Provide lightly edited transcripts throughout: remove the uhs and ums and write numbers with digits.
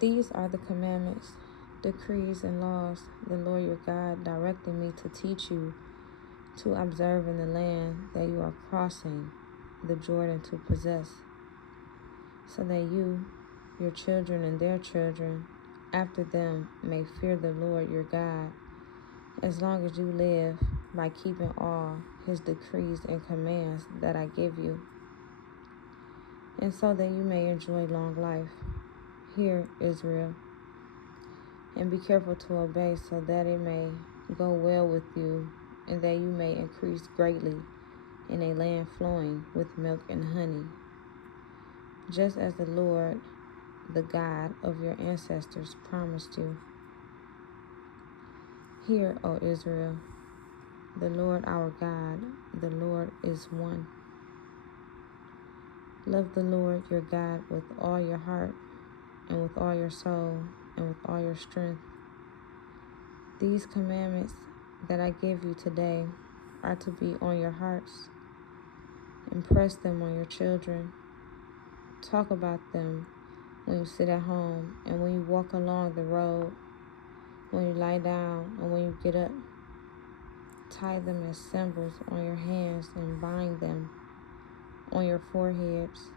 These are the commandments, decrees, and laws the Lord your God directed me to teach you to observe in the land that you are crossing the Jordan to possess, so that you, your children, and their children after them may fear the Lord your God, as long as you live by keeping all his decrees and commands that I give you, and so that you may enjoy long life. Hear, Israel, and be careful to obey, so that it may go well with you, and that you may increase greatly in a land flowing with milk and honey, just as the Lord, the God of your ancestors, promised you. Hear, O Israel, the Lord our God, the Lord is one. Love the Lord your God with all your heart, and with all your soul, and with all your strength. These commandments that I give you today are to be on your hearts. Impress them on your children. Talk about them when you sit at home, and when you walk along the road, when you lie down, and when you get up. Tie them as symbols on your hands and bind them on your foreheads.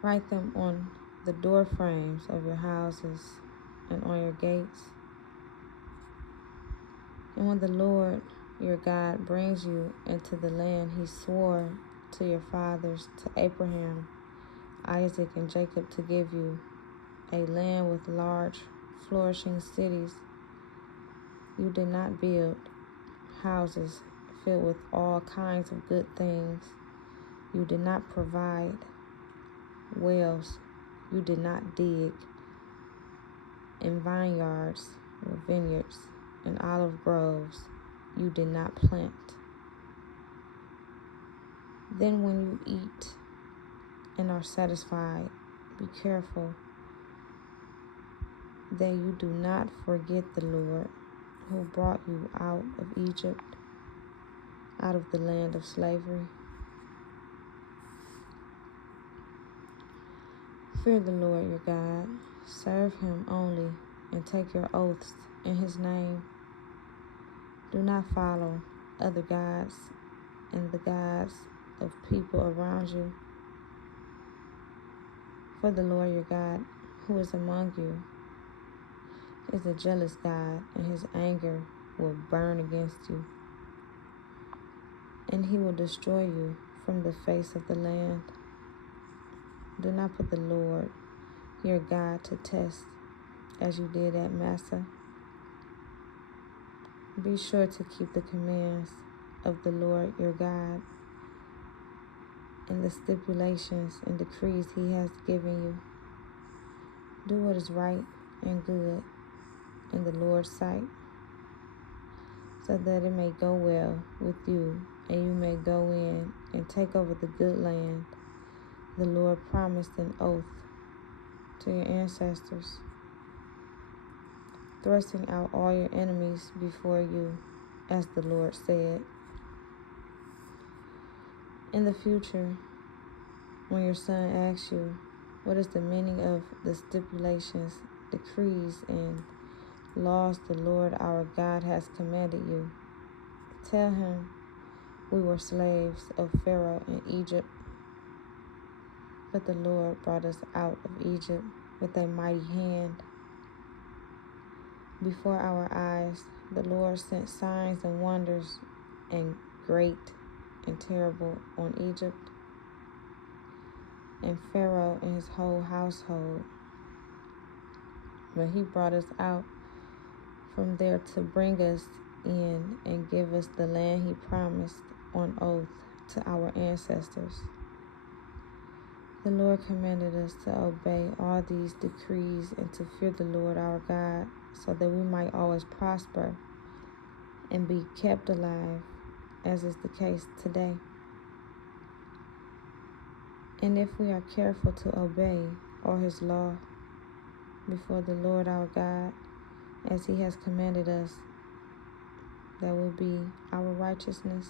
Write them on the door frames of your houses and on your gates. And when the Lord your God brings you into the land he swore to your fathers, to Abraham, Isaac, and Jacob, to give you, a land with large, flourishing cities, you did not build houses filled with all kinds of good things. You did not provide wells. You did not dig, and vineyards or vineyards and olive groves you did not plant. Then when you eat and are satisfied, be careful that you do not forget the Lord who brought you out of Egypt, out of the land of slavery. Fear the Lord your God, serve him only, and take your oaths in his name. Do not follow other gods and the gods of people around you. For the Lord your God, who is among you, is a jealous God, and his anger will burn against you, and he will destroy you from the face of the land. Do not put the Lord your God to test, as you did at Massa. Be sure to keep the commands of the Lord your God and the stipulations and decrees he has given you. Do what is right and good in the Lord's sight, so that it may go well with you, and you may go in and take over the good land the Lord promised an oath to your ancestors, thrusting out all your enemies before you, as the Lord said. In the future, when your son asks you, what is the meaning of the stipulations, decrees, and laws the Lord our God has commanded you, tell him, we were slaves of Pharaoh in Egypt, but the Lord brought us out of Egypt with a mighty hand. Before our eyes, the Lord sent signs and wonders and great and terrible on Egypt and Pharaoh and his whole household. But he brought us out from there to bring us in and give us the land he promised on oath to our ancestors. The Lord commanded us to obey all these decrees and to fear the Lord our God, so that we might always prosper and be kept alive, as is the case today. And if we are careful to obey all his law before the Lord our God, as he has commanded us, that will be our righteousness.